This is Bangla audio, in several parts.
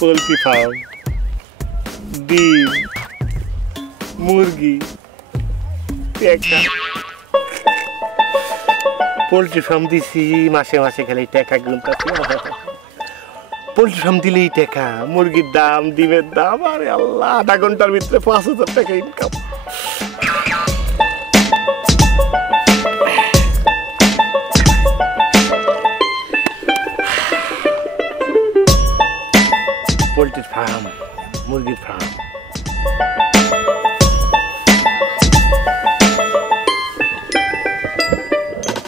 পোল্ট্রি ফার্ম, ডিম, মুরগি, টেকা। পোল্ট্রি ফার্ম দিছি, মাসে মাসে খালি টেকা গুনতাছি। পোল্ট্রি ফার্ম দিলেই টেকা, মুরগির দাম, ডিমের দাম, আরে আল্লাহ, আধা ঘন্টার ভিতরে 5,000 টাকা ইনকাম। পোল্ট্রি ফার্ম, মুরগির ফার্ম।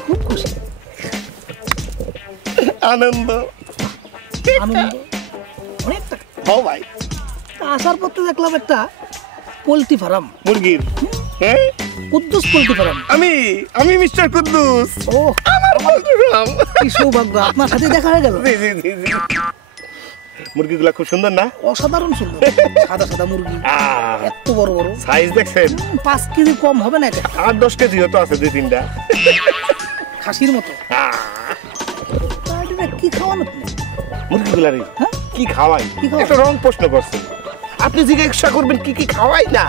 খুব খুশি, আনন্দ, আনন্দ অনেক টাকা। হ্যাঁ ভাই, আসার পর তো দেখলাম একটা পোল্ট্রি ফার্ম, মুরগির। হ্যাঁ, কুদ্দুস পোল্ট্রি ফার্ম। আমি মিস্টার কুদ্দুস। ও, আমার পোল্ট্রি ফার্ম। কি সৌভাগ্য, আপনার সাথে দেখা হয়ে গেল। জি জি জি জি। মুরগিগুলা খুব সুন্দর না? অসাধারণ সুন্দর, সাদা সাদা মুরগি, এত বড় বড়। সাইজ দেখছেন? 5 কেজি কম হবে না এটা। 8-10 কেজি তো আছে, 2-3টা খাসির মতো। কি খাওয়ান আপনি মুরগিগুলারে? হ্যাঁ, কি খাওয়াই? একটা রং প্রশ্ন করছেন আপনি। জিজ্ঞাসা করবেন কি কি খাওয়াই না।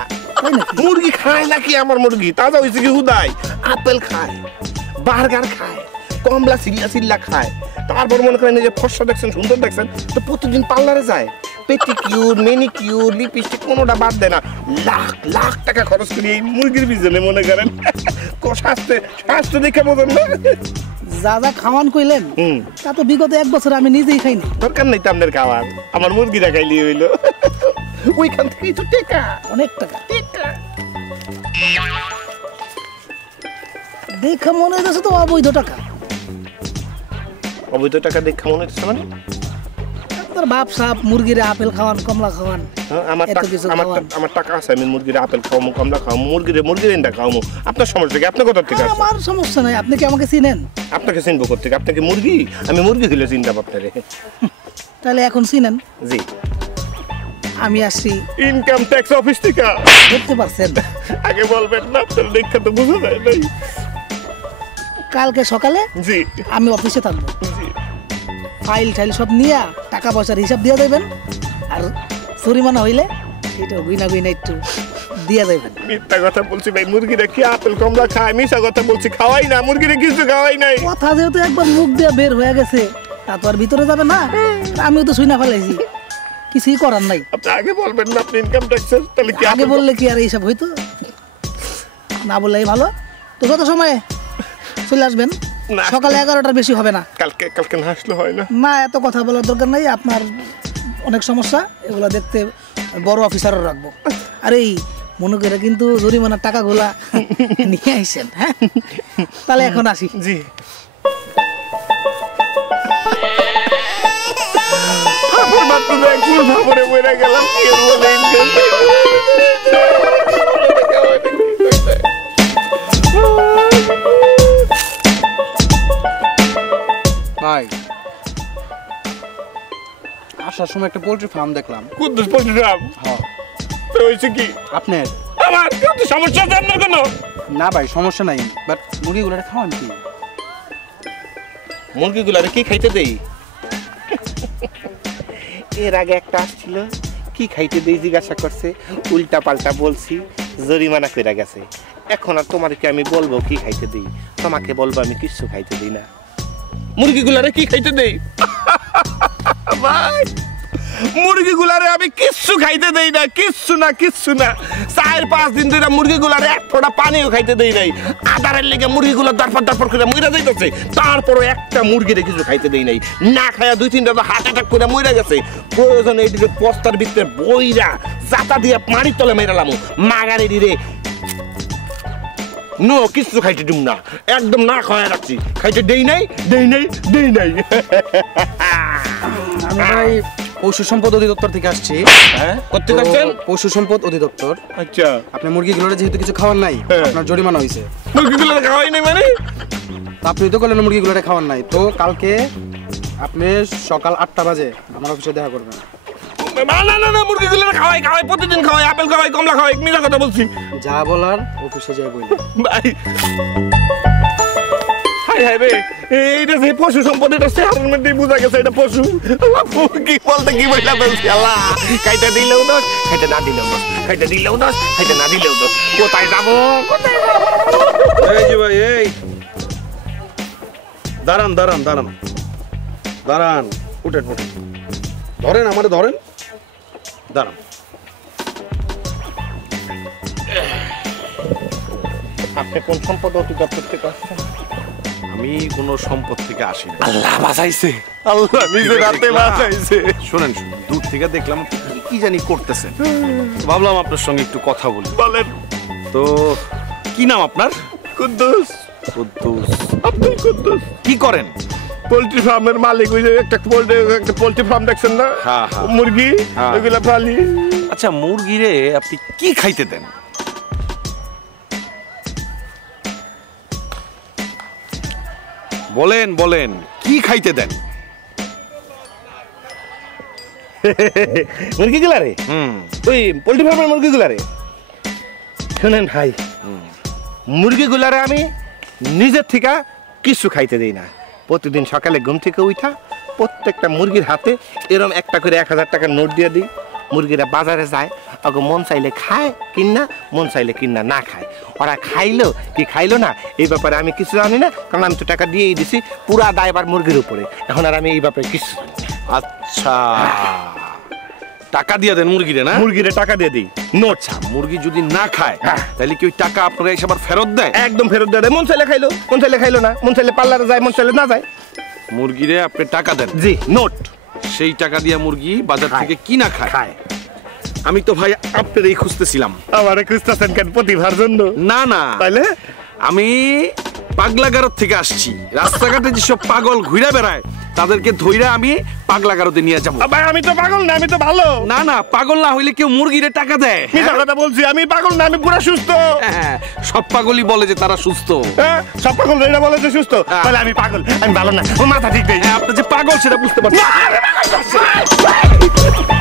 মুরগি খায় নাকি? আমার মুরগি তাজা হয়েছে কি হুদাই? আপেল খায়, বার্গার খায়, কমলা সিল্লা খায়। তারপর মনে করেন যে ফর্সা দেখছেন, সুন্দর দেখছেন, তো প্রতিদিন পার্লারে যায়, পেটিকিউর, মেনিকিউর, লিপস্টিক কোনোটা বাদ দেয় না। লাখ লাখ টাকা খরচ করি এই মুরগির পিছনে, মনে করেন। স্বাস্থ্য দেখে বোঝেন না? যা যা খাওয়ান কইলেন, তা তো বিগত 1 বছর আমি নিজেই খাইনি। দরকার নেই তো আপনার খাওয়ার, আমার মুরগিটা খাইলি হইলো। ওইখান থেকেই তো টাকা, অনেক টাকা। দেখা মনে হচ্ছে তো অবৈধ টাকা। অবৈধ টাকা দেখা মনে হচ্ছে মানে? আপনার বাপ সাপ মুরগিরে আপেল খাওয়ান, কমলা খাওয়ান। আমার টাকা আছে, আমি মুরগির আপেল খাওয়াবো, কমলা খাওয়াবো, মুরগির এন্ডা খাওয়াবো। আপনার সমস্যা কি? আপনি কোথা থেকে? আমার সমস্যা নাই, আপনি কি আমাকে চিনেন? আপনাকে চিনবো কোথেকে? আপনাকে মুরগি, আমি মুরগি হলে চিনতাম আপনারে। তাহলে এখন চিনেন? জি, আমি আসছি ইনকাম ট্যাক্স অফিস থেকে। বুঝতে পারছেন? আগে বলবেন না, আপনার দেখা তো বোঝা যায় নাই। কালকে সকালে জি আমি অফিসে থাকবো। জি, ফাইল টাইল সব নিয়ে টাকা পয়সার হিসাব দিয়ে দেবেন, আর জরিমানা হইলে সেটা গুইনা একটু দিয়ে দেবেন। মিথ্যা কথা বলছি ভাই, মুরগিরা কি আপেল কমলা খায়? মিশা কথা বলছি, খাওয়াই না, মুরগিরা কিছু খাওয়াই নাই। কথা যেহেতু একবার মুখ দিয়ে বের হয়ে গেছে, তা তো আর ভিতরে যাবে না। আমিও তো শুনে ফেলাইছি, কিছুই করার নাই। আপনি আগে বলবেন না আপনি ইনকাম ট্যাক্সের, তাহলে কি আগে বললে কি আর এইসব হইতো? না বললেই ভালো। তো কত সময় চলে আসবেন? সকালে 11টার বেশি হবে না? কালকে না আসলে হয় না? না, এত কথা বলার দরকার নাই, আপনার অনেক সমস্যা, এগুলো দেখতে বড় অফিসারও রাখবো। আর এই মনে করে কিন্তু জরিমানার টাকাগুলা নিয়ে আসেন। হ্যাঁ, তাহলে এখন আসি। জি, ভাই, আসার সময় একটা পোল্ট্রি ফার্ম দেখলাম। Kuddus poultry farm? হ্যাঁ। তো হইছে কি আপনার? আমার কত সমস্যা আছে আপনার? কোনো না ভাই, সমস্যা নাই, বাট মুরগিগুলোরে খাওয়ান কি? মুরগিগুলারে কি খাইতে দেই? এর আগে একটা আসছিল, কি খাইতে দেই জিজ্ঞাসা করছে, উল্টা পাল্টা বলছি, জরিমানা কইরা গেছে। এখন আর তোমাকে আমি বলবো কি খাইতে দেই? তোমাকে বলবো আমি কিচ্ছু খাইতে দিই না। মুরগিগুলারে কি খাইতে দেই? ভাই, মুরগিগুলারে আমি কিচ্ছু খাইতে দেই না, কিচ্ছু না। 4-5 দিন ধরে মুরগিগুলারে এক ফোঁটা পানিও খাইতে দেই নাই। আদারের লেগে মুরগিগুলো দরপর করে মইরা যাইতেছে, তারপরও একটা মুরগিরে কিছু খাইতে দেই নাই। না খায়া 2-3টা তো হার্ট অ্যাটাক করে মইরা গেছে। প্রয়োজনে এইদিকে বস্তার ভিতরে বইরা জাতা দিয়ে পানির তলে মেরালাম মাগারে রে। নো, কিছু খাইতে দিম না, একদম না খাওয়া রাখছি। খাইতে দেই নাই। আমি ভাই পশু সম্পদ অধিদপ্তর থেকে আসছি। হ্যাঁ, করতে যাচ্ছেন? পশু সম্পদ অধিদপ্তর। আচ্ছা, আপনি মুরগিগুলোরে যেহেতু কিছু খাওয়ার নাই, আপনার জরিমানা হয়েছে। মুরগিগুলোরে খাওয়াই নাই মানে? আপনি তো বললেন মুরগিগুলোরে খাওয়ার নাই, তো কালকে আপনি সকাল 8টা বাজে আমার অফিসে দেখা করবেন। না, মুরগিগুলোরে খাওয়াই, প্রতিদিন খাওয়াই, আপেল খাওয়াই, কমলা খাওয়াই, মিথ্যা কথা বলছি। যা বলার অফিসে যাই বলি। ভাই, হাই রে, এইটা যে পশু সম্পদ, এটা চেহারার মধ্যেই বোঝা গেছে এটা পশু। কি বলতে কি বললাম বলছি, আল্লাহ খাইতে দিলেও দোষ, খাইতে না দিলেও দোষ, খাইতে দিলেও দোষ, খাইতে না দিলেও দোষ। কোথায় যাবো, কোথায় যাবো? এই যে ভাই, এই দাঁড়ান দাঁড়ান দাঁড়ান দাঁড়ান, উঠেন উঠেন, ধরেন আমারে ধরেন, দাঁড়ান। আপনি কোন সম্পদ অধিদপ্তর থেকে আসছেন? আমি কোনো সম্পদ থেকে আসি না। আল্লাহ বাঁচাইছে, আল্লাহ নিজের হাতে বাঁচাইছে। শোনেন, দূর থেকে দেখলাম আপনি কি জানি করতেছেন, ভাবলাম আপনার সঙ্গে একটু কথা বলি। বলেন। তো কি নাম আপনার? কুদ্দুস। কুদ্দুস। আব্দুল কুদ্দুস। কি করেন? পোল্ট্রি ফার্মের মালিক। ওই যে একটা পোল্ট্রি ফার্ম দেখছেন না, হ্যাঁ, হ্যাঁ। মুরগি, হ্যাঁ। ওইগুলা পালি। আচ্ছা, মুরগিরে আপনি কি খাইতে দেন? বলেন বলেন, কি খাইতে দেন? মুরগিগুলা রে, ওই পোল্ট্রি ফার্মের মুরগিগুলা রে, শোনেন ভাই, মুরগিগুলারে আমি নিজের থেকে কিছু খাইতে দিই না। প্রতিদিন সকালে ঘুম থেকে উঠা প্রত্যেকটা মুরগির হাতে এরকম একটা করে 1000 টাকার নোট দিয়ে দিই। মুরগিরা বাজারে যায়, ওকে মন চাইলে খায় কিনা, মন চাইলে কিনা না খায়। ওরা খাইলো কি খাইলো না এই ব্যাপারে আমি কিছু জানি না, কারণ আমি তো টাকা দিয়েই দিছি। পুরা দায়ভার মুরগির উপরে, এখন আর আমি এই ব্যাপারে কিছু জানি না। আচ্ছা, টাকা দিয়ে দেন মুরগিরে না? মুরগিরে টাকা দিয়ে দিই, নোট। আচ্ছা, মুরগি যদি না খায় তাহলে কি ওই টাকা আপনারা এসে আবার ফেরত দেয়? একদম ফেরত দিয়ে দেয়। মন চাইলে খাইলো, মন চাইলে খাইলো না, মন চাইলে পার্লারে যায়, মন চাইলে না যায়। মুরগিরে আপনি টাকা দেন? জি, নোট। সেই টাকা দিয়ে মুরগি বাজার খায়। থেকে কিনা খায়? খায়। আমি তো ভাই আপনার এই খুঁজতেছিলাম। আমারে খুঁজতেছেন কেন? প্রতিভার জন্য? না না, তাইলে আমি পাগলাগারদ থেকে আসছি। রাস্তাঘাটে যেসব পাগল ঘুরে বেড়ায় তাদেরকে ধইরা আমি পাগলাগারদে নিয়ে যাবো। ভাই আমি তো পাগল না, আমি তো ভালো। না না, পাগল না হইলে কেউ মুরগিরে টাকা দেয়? মিথ্যা কথা বলছি, আমি পাগল না, আমি পুরো সুস্থ। হ্যাঁ, সব পাগলই বলে যে তারা সুস্থ। হ্যাঁ, সব পাগল এটা বলে যে সুস্থ, তাহলে আমি পাগল, আমি ভালো না, ও মাথা ঠিক নেই। আপনি যে পাগল সেটা বুঝতে পারছি। না, আমি পাগল না।